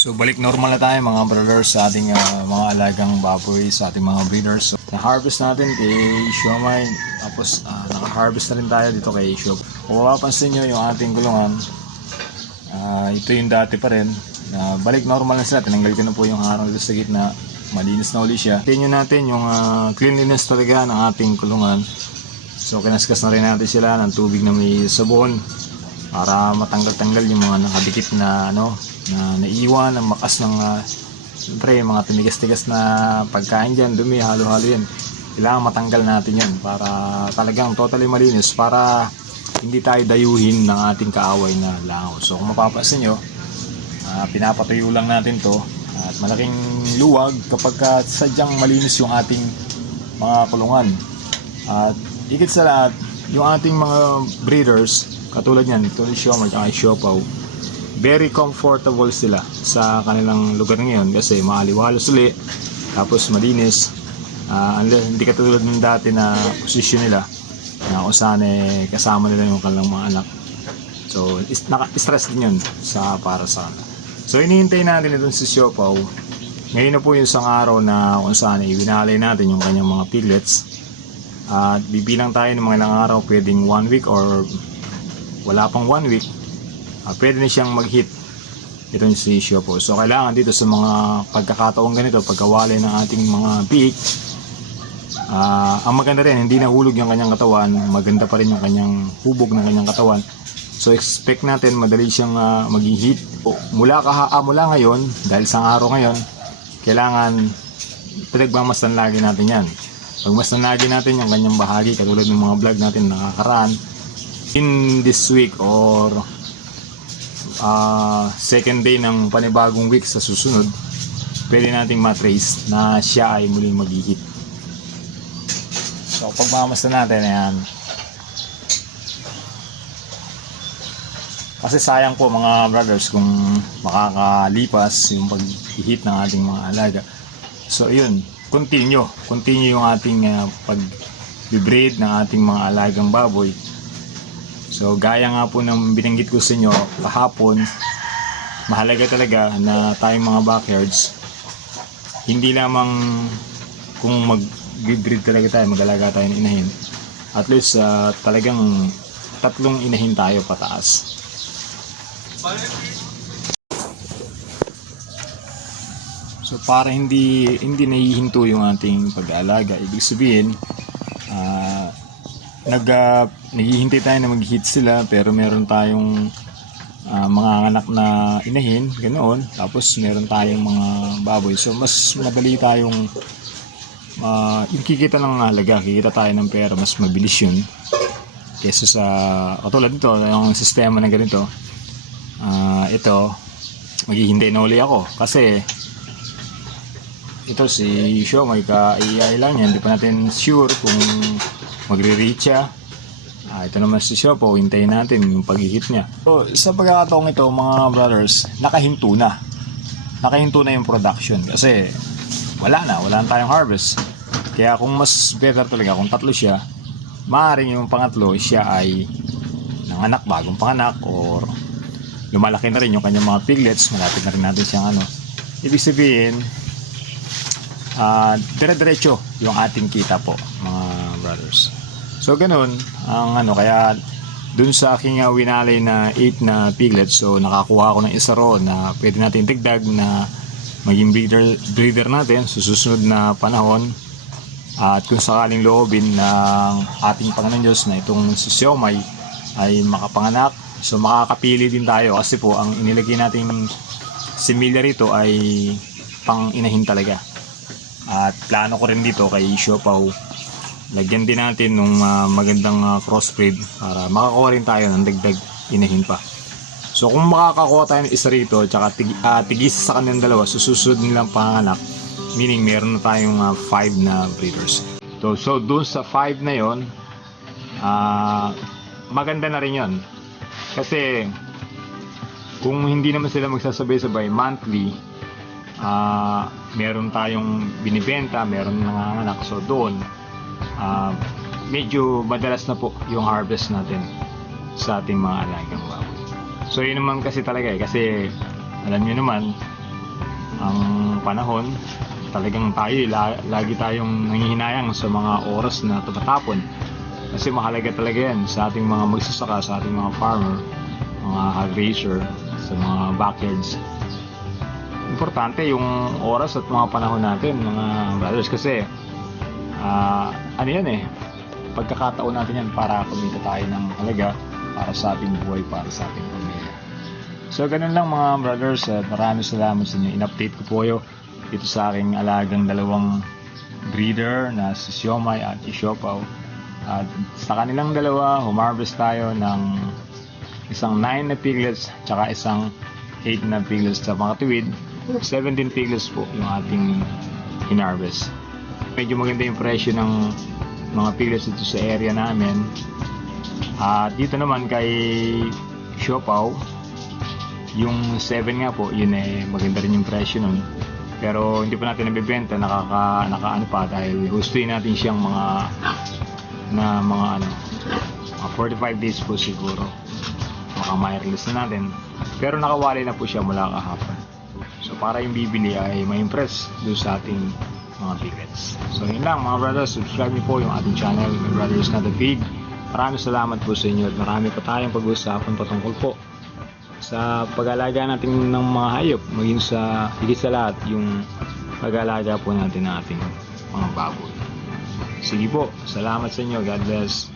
So balik normal na tayo mga brothers sa ating mga alagang baboy, sa ating mga breeders. So, na-harvest natin kay Siomay, tapos naka-harvest na rin tayo dito kay Siop. Kung mapapansin nyo yung ating kulungan, ito yung dati pa rin. Balik normal na sila, tinanggal ko na po yung harang dito sa gitna, malinis na uli siya. Tingnan natin yung cleanliness talaga ng ating kulungan. So kinaskas na rin natin sila ng tubig na may sabon para matanggal-tanggal yung mga nakadikit na na naiwan ang makas ng siyempre mga tinigas-tigas na pagkain dyan, dumi, halo-halo yan. Kailangan matanggal natin yan para talagang totally malinis, para hindi tayo dayuhin ng ating kaaway na langaw. So kung mapapansin nyo, pinapatuyo lang natin to at malaking luwag kapag sadyang malinis yung ating mga kulungan. At higit sa lahat, yung ating mga breeders katulad yan, ito ni Siomay at Siopaw, very comfortable sila sa kanilang lugar ngayon kasi maaliwalas uli, tapos malinis. Hindi katulad ng dati na posisyon nila na kung saan kasama nila yung kanilang mga anak. So naka-stress din yun para sa kanila. So hinihintay natin itong si Siopaw. Ngayon na po yung isang araw na kung saan iwinalay natin yung kanyang mga piglets. At bibilang tayo ng mga ilang araw, pwedeng 1 week or wala pang 1 week. Pwede na siyang mag-hit itong si Siopaw. So kailangan dito sa mga pagkakataong ganito, pagkawalay ng ating mga pig, ang maganda rin, hindi nahulog yung kanyang katawan, maganda pa rin yung kanyang hubog ng kanyang katawan. So expect natin madali siyang maging hit. Mula ngayon, dahil sa araw ngayon, kailangan pinagmamasdan lagi natin yan. Pagmasdan lagi natin yung kanyang bahagi, katulad ng mga vlog natin nakakaraan. In this week or second day ng panibagong week sa susunod, pwede nating matrace na siya ay muling mag-hit. So pagmamasdan natin, ayan. Kasi sayang po mga brothers kung makakalipas yung pag-hit ng ating mga alaga. So yun, continue yung ating pag-breed ng ating mga alagang baboy. So gaya nga po ng binanggit ko sa inyo kahapon, mahalaga talaga na tayong mga backyards, hindi lamang kung mag-breed talaga tayo, mag-alaga tayo ng inahin, at least talagang 3 inahin tayo pataas. So para hindi nahihinto yung ating pag-aalaga, ibig sabihin naghihintay tayo na mag-hit sila, pero meron tayong mga anak na inahin, ganoon, tapos meron tayong mga baboy. So mas madali tayong kikita ng halaga, kikita tayo ng pera, mas mabilis yun kesa sa katulad nito, yung sistema na ganito. Ito, maghihintay na uli ako kasi ito si Show, may ka-AI lang yan, hindi pa natin sure kung magre-reach siya. Ito naman si Siopaw, hintayin natin yung pag-hit niya. So sa pagkakataong ito mga brothers, nakahinto na yung production kasi wala na tayong harvest. Kaya kung mas better talaga kung 3 siya, maaaring yung pangatlo siya ay nanganak, bagong panganak, or lumalaki na rin yung kanyang mga piglets, malapit na rin natin siyang ibig sabihin dire-diretso yung ating kita po mga brothers. So ganun ang kaya dun sa aking winalay na 8 na piglets, so nakakuha ako ng isa ro na pwede natin dagdag na maging breeder natin sa susunod na panahon. At kung sakaling loobin ng ating Panginoon Diyos na itong si Siomay ay makapanganak, so makakapili din tayo kasi po ang inilagay nating similya rito ay pang inahin talaga. At plano ko rin dito kay Siopaw, lagyan din natin ng magandang crossbreed para makakuha rin tayo ng dagdag inahin pa. So kung makakakuha tayo ng isa rito tsaka tigisa sa kanilang dalawa, susunod nilang panganak, meaning meron na tayong 5 na breeders. So doon sa 5 na yon, maganda na rin yon kasi kung hindi naman sila magsasabay-sabay monthly, meron tayong binibenta, meron nanganganak. So doon medyo madalas na po yung harvest natin sa ating mga alagang baboy. So yun naman kasi talaga kasi alam nyo naman ang panahon, talagang tayo lagi tayong nangihinayang sa mga oras na tumatapon. Kasi mahalaga talaga yan sa ating mga magsasaka, sa ating mga farmer, mga hog raiser, sa mga backyards. Importante yung oras at mga panahon natin, mga brothers, kasi ano yan pagkakataon natin yan para kumita tayo ng halaga para sa ating buhay, para sa ating pamilya. So ganun lang mga brothers, at maraming salamat sa inyo. In-update ko po kayo dito sa aking alagang dalawang breeder na si Siomai at Siopaw. At sa kanilang dalawa, humarvest tayo ng isang 9 na piglets tsaka isang 8 na piglets. Sa mga tuwid, 17 piglets po yung ating hinarvest. Medyo maganda yung presyo ng mga piglets dito sa area namin. At dito naman kay Siopaw, yung 7 nga po, yun maganda rin yung presyo nun. Pero hindi pa natin nabibenta, nakaano pa, dahil gustuin natin siyang mga 45 days po siguro. Baka ma-release na natin. Pero nakawali na po siya mula kahapon. So para yung bibili ay ma-impress doon sa ating mga piglets. So yun lang mga brothers, subscribe niyo po yung ating channel, My Brothers Not The Pig. Maraming salamat po sa inyo at marami pa tayong pag-uusapan patungkol po sa pag-alaga natin ng mga hayop, maging sa higit sa lahat yung pag-alaga po natin ng ating mga baboy. Sige po, salamat sa inyo. God bless.